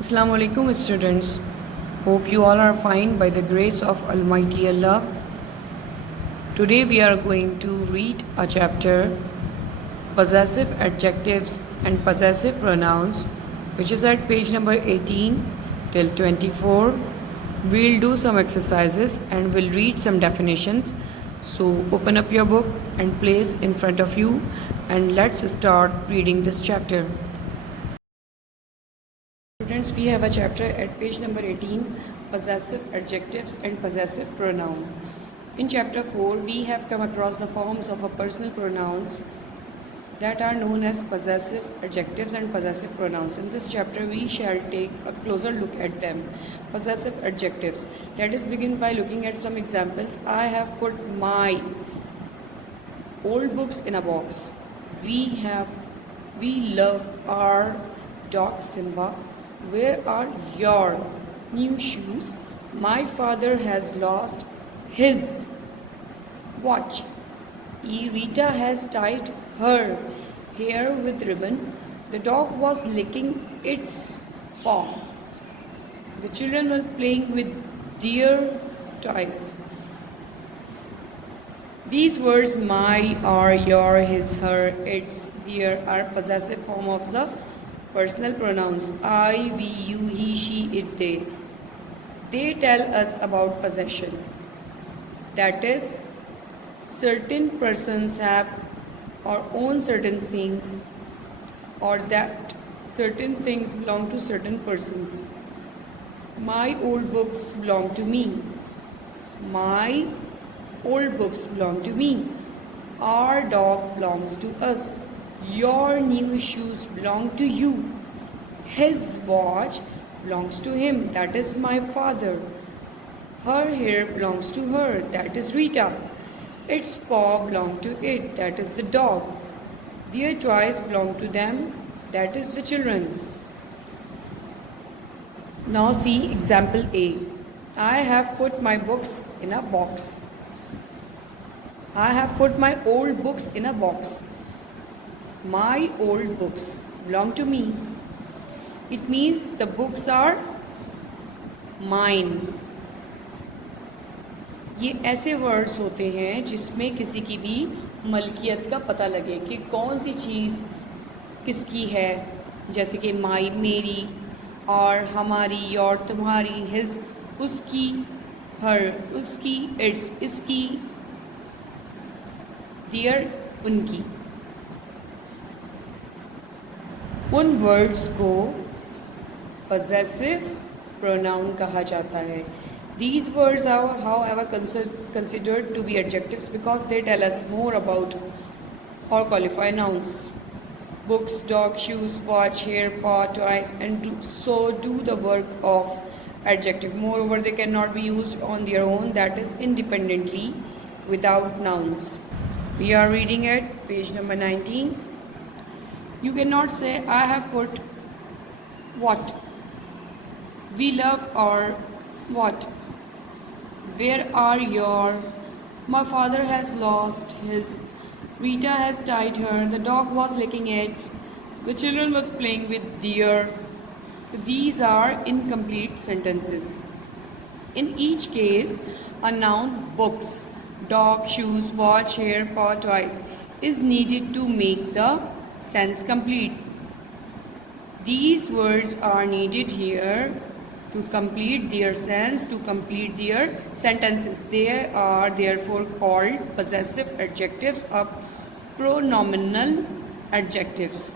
Assalamu alaikum students. Hope you all are fine by the grace of Almighty Allah. Today we are going to read a chapter Possessive Adjectives and Possessive Pronouns, which is at page number 18 till 24. We'll do some exercises and we'll read some definitions. So open up your book and place in front of you and let's start reading this chapter. Students, we have a chapter at page number 18, Possessive Adjectives and Possessive Pronoun. In chapter 4, we have come across the forms of a personal pronouns that are known as possessive adjectives and possessive pronouns. In this chapter, we shall take a closer look at them. Possessive adjectives. Let us begin by looking at some examples. I have put my old books in a box. We love our dog Simba. Where are your new shoes? My father has lost his watch. Rita has tied her hair with ribbon. The dog was licking its paw. The children were playing with their toys. These words my, our, your, his, her, its, their are possessive form of the personal pronouns I, we, you, he, she, it, they. They tell us about possession. That is, certain persons have or own certain things, or that certain things belong to certain persons. My old books belong to me. My old books belong to me. Our dog belongs to us. Your new shoes belong to you. His watch belongs to him. That is my father. Her hair belongs to her. That is Rita. Its paw belongs to it. That is the dog. Their toys belong to them. That is the children. Now see example A. I have put my books in a box. I have put my old books in a box. My old books belong to me. It means the books are mine. ये ऐसे words होते हैं जिसमें किसी की भी मलकियत का पता लगे कि कौन सी चीज़ किसकी है, जैसे कि माई मेरी, और हमारी, योर तुम्हारी, हिज उसकी, हर उसकी, इट्स इसकी, देयर उनकी. उन वर्ड्स को possessive pronoun कहा जाता है. These words are, however, considered to be adjectives because they tell us more about or qualify nouns. Books, dog, shoes, watch, hair, paw, toys, and so do the work of adjective. Moreover, they cannot be used on their own, that is, independently, without nouns. We are reading at page number 19. You cannot say, I have put what? We love our what? Where are your? My father has lost his. Rita has tied her. The dog was licking it. The children were playing with their. These are incomplete sentences. In each case, a noun books, dog, shoes, watch, hair, paw, toys is needed to make the sense complete. These words are needed here to complete their sense, to complete their sentences. They are therefore called possessive adjectives or pronominal adjectives.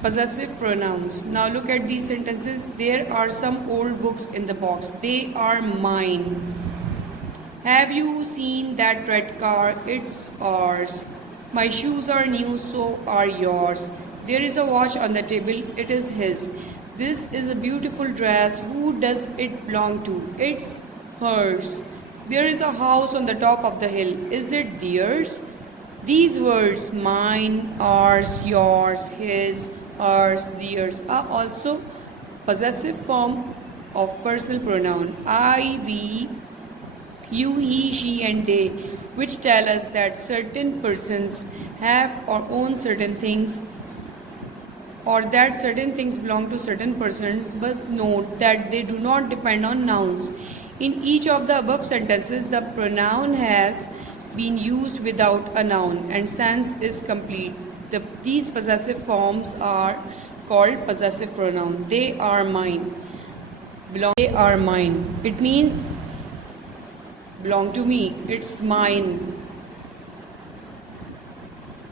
Possessive pronouns. Now look at these sentences. There are some old books in the box. They are mine. Have you seen that red car? It's ours. My shoes are new, so are yours. There is a watch on the table. It is his. This is a beautiful dress. Who does it belong to? It's hers. There is a house on the top of the hill. Is it theirs? These words, mine, ours, yours, his, hers, theirs, are also possessive form of personal pronoun. I, we, you, he, she, and they, which tell us that certain persons have or own certain things, or that certain things belong to certain person, but note that they do not depend on nouns. In each of the above sentences, the pronoun has been used without a noun and sense is complete. These possessive forms are called possessive pronoun. They are mine. They are mine. It means belong to me. It's mine.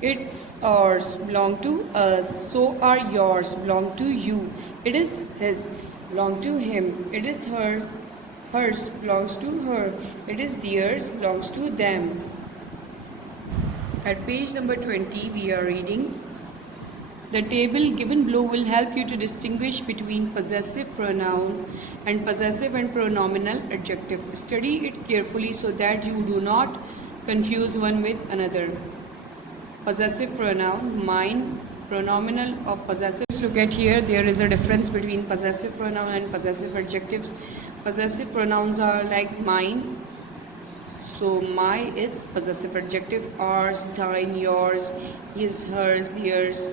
It's ours, belong to us. So are yours, belong to you. It is his, belong to him. It is her, hers, belongs to her. It is theirs, belongs to them. At page number 20, we are reading. The table given below will help you to distinguish between possessive pronoun and possessive and pronominal adjective. Study it carefully so that you do not confuse one with another. Possessive pronoun, mine, pronominal or possessive. Let's look at here, there is a difference between possessive pronoun and possessive adjectives. Possessive pronouns are like mine. So my is possessive adjective, ours, thine, yours, his, hers, theirs.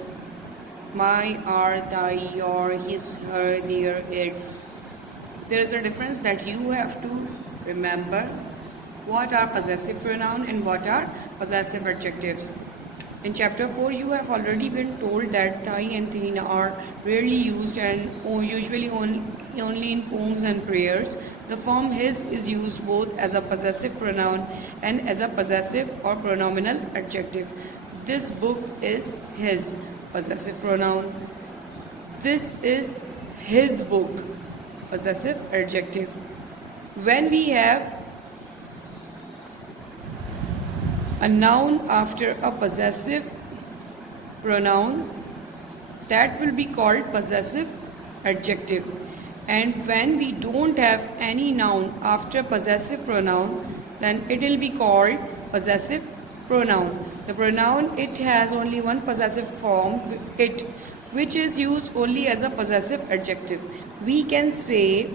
My, our, thy, your, his, her, their, its. There is a difference that you have to remember. What are possessive pronoun and what are possessive adjectives? In chapter 4, you have already been told that thy and thine are rarely used and usually only in poems and prayers. The form his is used both as a possessive pronoun and as a possessive or pronominal adjective. This book is his, possessive pronoun. This is his book, possessive adjective. When we have a noun after a possessive pronoun, that will be called possessive adjective. And when we don't have any noun after possessive pronoun, then it will be called possessive pronoun. The pronoun, it has only one possessive form, it, which is used only as a possessive adjective. We can say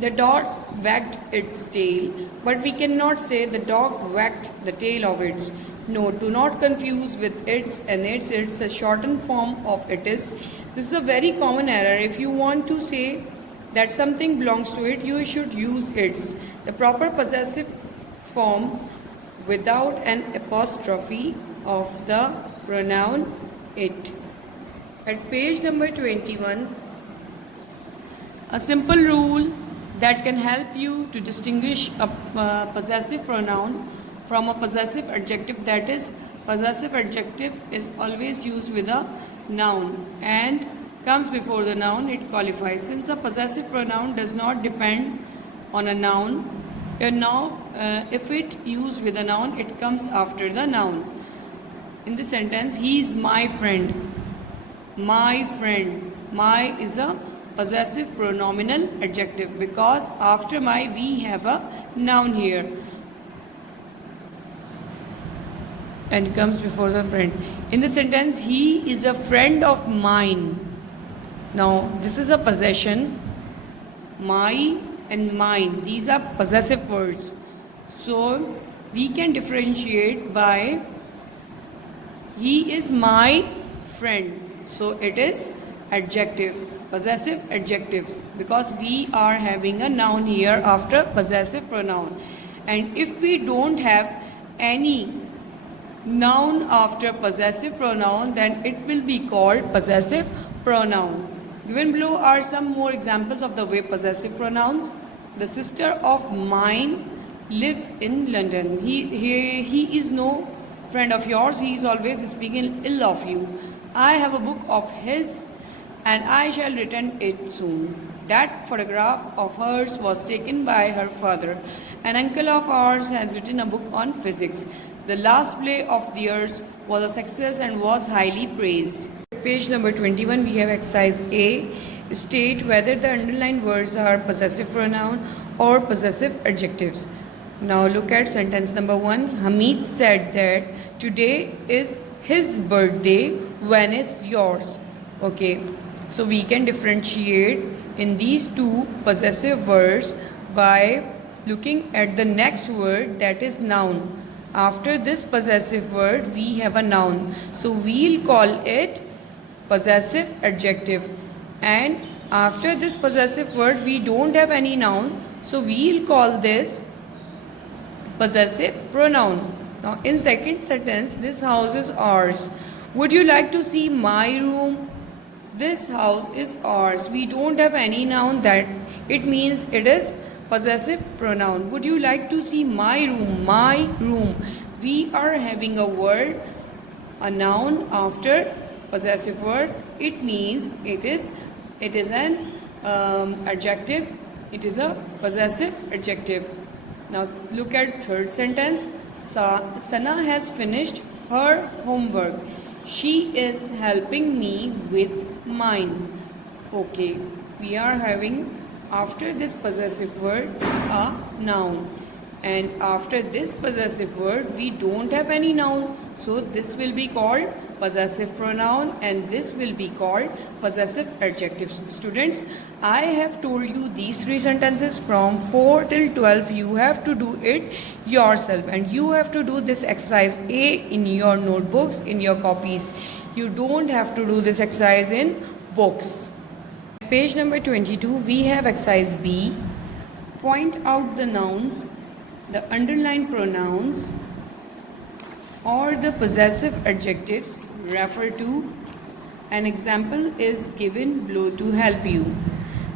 the dog wagged its tail, but we cannot say the dog wagged the tail of its. No, do not confuse with its and its. It's a shortened form of it is. This is a very common error. If you want to say that something belongs to it, you should use its. The proper possessive form without an apostrophe of the pronoun it. At page number 21, a simple rule that can help you to distinguish a possessive pronoun from a possessive adjective, that is, possessive adjective is always used with a noun and comes before the noun, it qualifies. Since a possessive pronoun does not depend on a noun, if it used with a noun, it comes after the noun. In this sentence, he is my friend. My friend. My is a possessive pronominal adjective because after my we have a noun here and it comes before the friend. In the sentence, he is a friend of mine. Now this is a possession. My and mine, these are possessive words. So we can differentiate by he is my friend. So it is adjective, possessive adjective, because we are having a noun here after possessive pronoun. And if we don't have any noun after possessive pronoun, then it will be called possessive pronoun. Given below are some more examples of the way possessive pronouns. The sister of mine lives in London. He is no friend of yours. He is always speaking ill of you. I have a book of his and I shall return it soon. That photograph of hers was taken by her father. An uncle of ours has written a book on physics. The last play of theirs was a success and was highly praised. Page number 21, we have exercise A. State whether the underlined words are possessive pronoun or possessive adjectives. Now look at sentence number 1. Hamid said that today is his birthday when it's yours. Okay, so we can differentiate in these two possessive words by looking at the next word, that is noun. After this possessive word we have a noun, so we'll call it possessive adjective, and after this possessive word we don't have any noun, so we'll call this possessive pronoun. Now in second sentence, this house is ours. Would you like to see my room? This house is ours. We don't have any noun, that it means it is possessive pronoun. Would you like to see my room? My room. We are having a word, a noun after possessive word. It means it is an adjective. It is a possessive adjective. Now look at third sentence. Sana has finished her homework. She is helping me with mine. Okay, we are having after this possessive word a noun, and after this possessive word we don't have any noun, so this will be called possessive pronoun and this will be called possessive adjectives. Students, I have told you these three sentences from 4 till 12. You have to do it yourself, and you have to do this exercise A in your notebooks, in your copies. You don't have to do this exercise in books. Page number 22, we have exercise B. Point out the nouns, the underlined pronouns, or the possessive adjectives refer to. An example is given below to help you.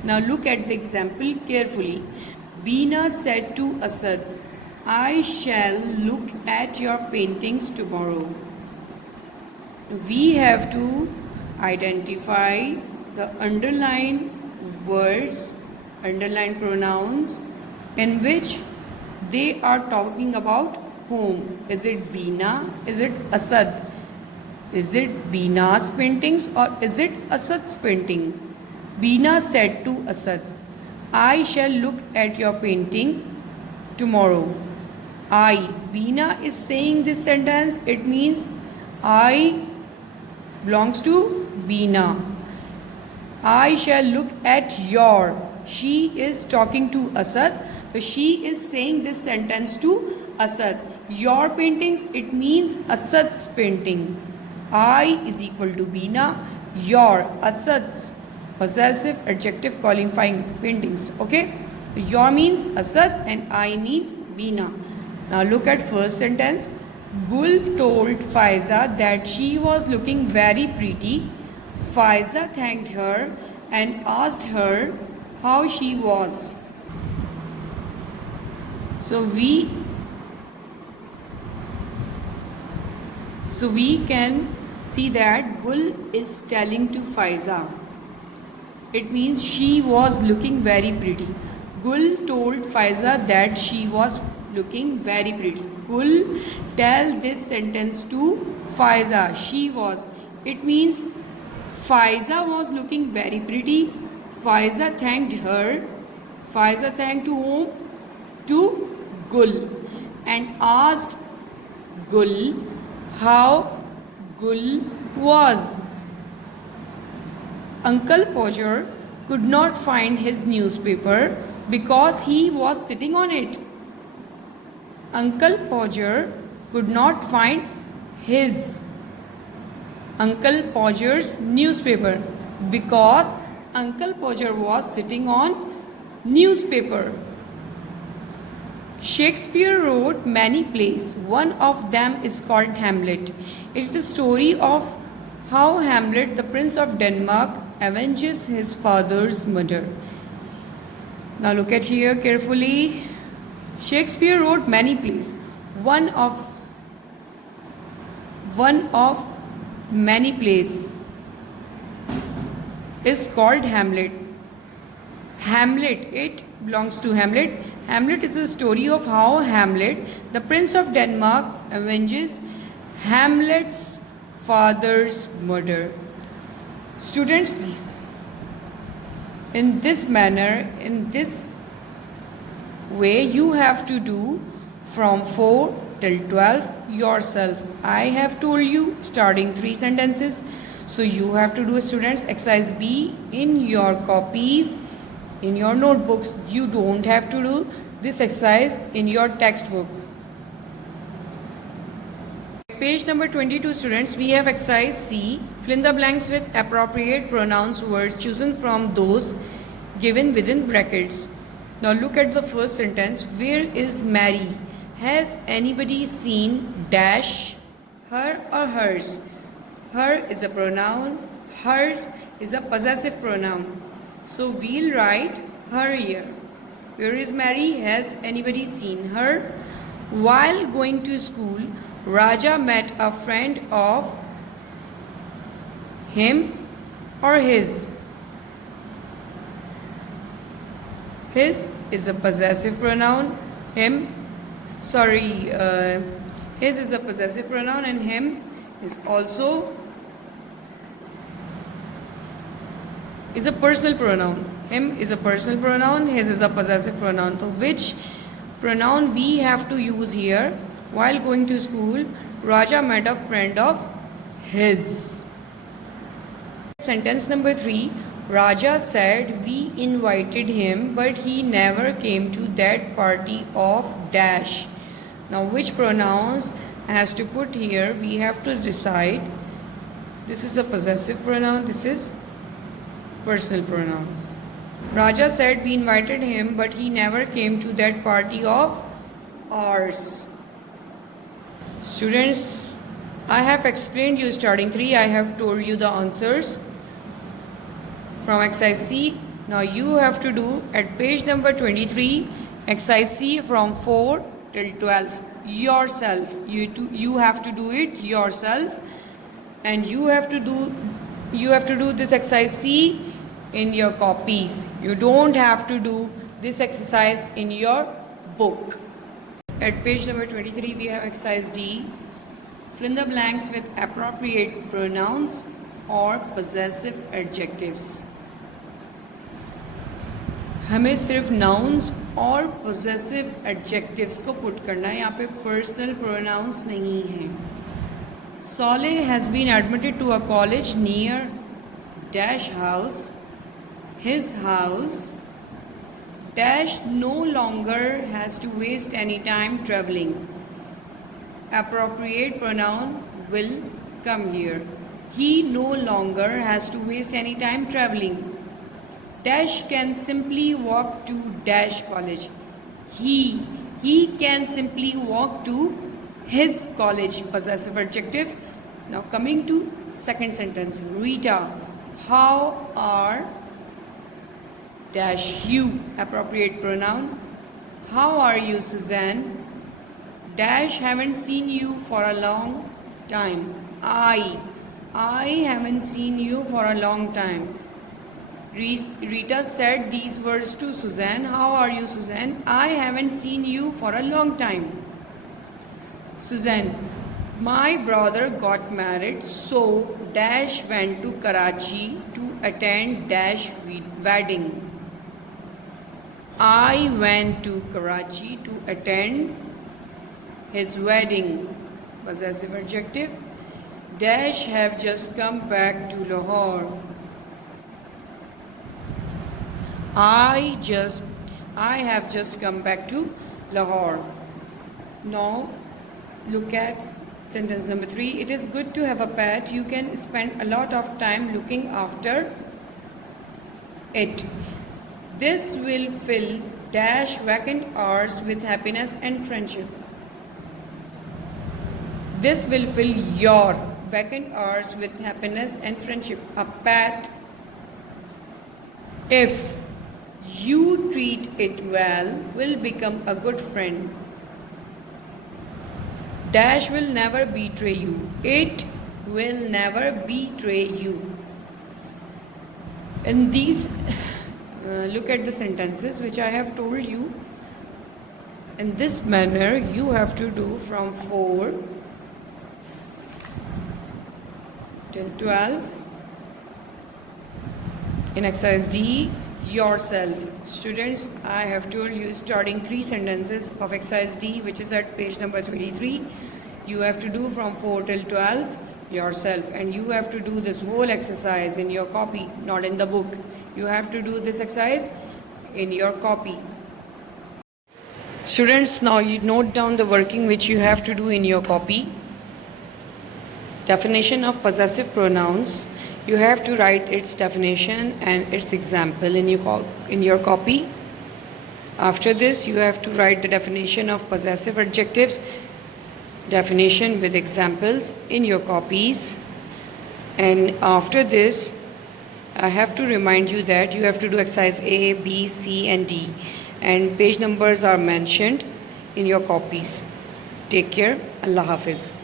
Now look at the example carefully. Beena said to Asad, I shall look at your paintings tomorrow. We have to identify the underlined words, underlined pronouns in which they are talking about whom. Is it Beena? Is it Asad? Is it Beena's paintings or is it Asad's painting? Beena said to Asad, I shall look at your painting tomorrow. Beena is saying this sentence. It means I belongs to Beena. I shall look at your. She is talking to Asad. So she is saying this sentence to Asad. Your paintings, it means Asad's painting. I is equal to Beena. Your, Asad's possessive adjective qualifying paintings. Okay. Your means Asad and I means Beena. Now look at first sentence. Gul told Faiza that she was looking very pretty. Faiza thanked her and asked her how she was. So we can see that Gul is telling to Faiza. It means she was looking very pretty. Gul told Faiza that she was looking very pretty. Gul tell this sentence to Faiza. She was. It means Faiza was looking very pretty. Faiza thanked her. Faiza thanked to whom? To Gul, and asked Gul how Gul was. Uncle Podger could not find his newspaper because he was sitting on it. Uncle Podger could not find his Uncle Podger's newspaper because Uncle Podger was sitting on newspaper. Shakespeare wrote many plays. One of them is called Hamlet. It is the story of how Hamlet, the Prince of Denmark, avenges his father's murder. Now look at here carefully. Shakespeare wrote many plays. One of many plays is called Hamlet. Hamlet, it belongs to Hamlet. Hamlet is a story of how Hamlet, the Prince of Denmark, avenges Hamlet's father's murder. Students, in this manner, in this way, you have to do from 4 till 12 yourself. I have told you starting 3 sentences. So you have to do, students, exercise B in your copies, in your notebooks. You don't have to do this exercise in your textbook. At page number 22, students, we have exercise C. Fill in the blanks with appropriate pronouns words chosen from those given within brackets. Now look at the first sentence. Where is Mary? Has anybody seen dash her or hers? Her is a pronoun. Hers is a possessive pronoun. So we'll write her here. Where is Mary? Has anybody seen her? While going to school, Raja met a friend of him or his. His is a possessive pronoun. His is a possessive pronoun and him is also is a personal pronoun. Him is a personal pronoun, his is a possessive pronoun. So which pronoun we have to use here? While going to school, Raja met a friend of his. Sentence number 3. Raja said we invited him but he never came to that party of dash. Now which pronouns has to put here? We have to decide. This is a possessive pronoun, this is personal pronoun. Raja said we invited him but he never came to that party of ours. Students, I have explained you starting 3. I have told you the answers from exercise C. Now you have to do at page number 23 exercise C from 4 till 12 yourself. You have to do it yourself, and you have to do this exercise C in your copies. You don't have to do this exercise in your book. At page number 23 we have exercise D. Fill in the blanks with appropriate pronouns or possessive adjectives. हमें सिर्फ nouns और possessive adjectives को put करना है. यहाँ पे personal pronouns नहीं है. Saleh has been admitted to a college near dash house. His house dash no longer has to waste any time traveling. Appropriate pronoun will come here. He no longer has to waste any time traveling. Dash can simply walk to dash college. He can simply walk to his college. Possessive adjective. Now coming to second sentence. Rita, how are dash you? Appropriate pronoun. How are you, Suzanne? Dash haven't seen you for a long time. I haven't seen you for a long time. Rita said these words to Suzanne. How are you, Suzanne? I haven't seen you for a long time. Suzanne, my brother got married, so dash went to Karachi to attend dash wedding. I went to Karachi to attend his wedding. Possessive adjective. Dash have just come back to Lahore. I have just come back to Lahore. Now look at sentence number 3. It is good to have a pet. You can spend a lot of time looking after it. This will fill dash vacant hours with happiness and friendship. This will fill your vacant hours with happiness and friendship. A pet, if you treat it well, will become a good friend. Dash will never betray you. It will never betray you. In these, look at the sentences which I have told you. In this manner, you have to do from 4 till 12. In exercise D, yourself. Students, I have told you starting 3 sentences of exercise D, which is at page number 23. You have to do from 4 till 12 yourself, and you have to do this whole exercise in your copy, not in the book. You have to do this exercise in your copy. Students, now you note down the working which you have to do in your copy. Definition of possessive pronouns. You have to write its definition and its example in your copy. After this, you have to write the definition of possessive adjectives, definition with examples in your copies. And after this, I have to remind you that you have to do exercise A, B, C, and D. And page numbers are mentioned in your copies. Take care. Allah Hafiz.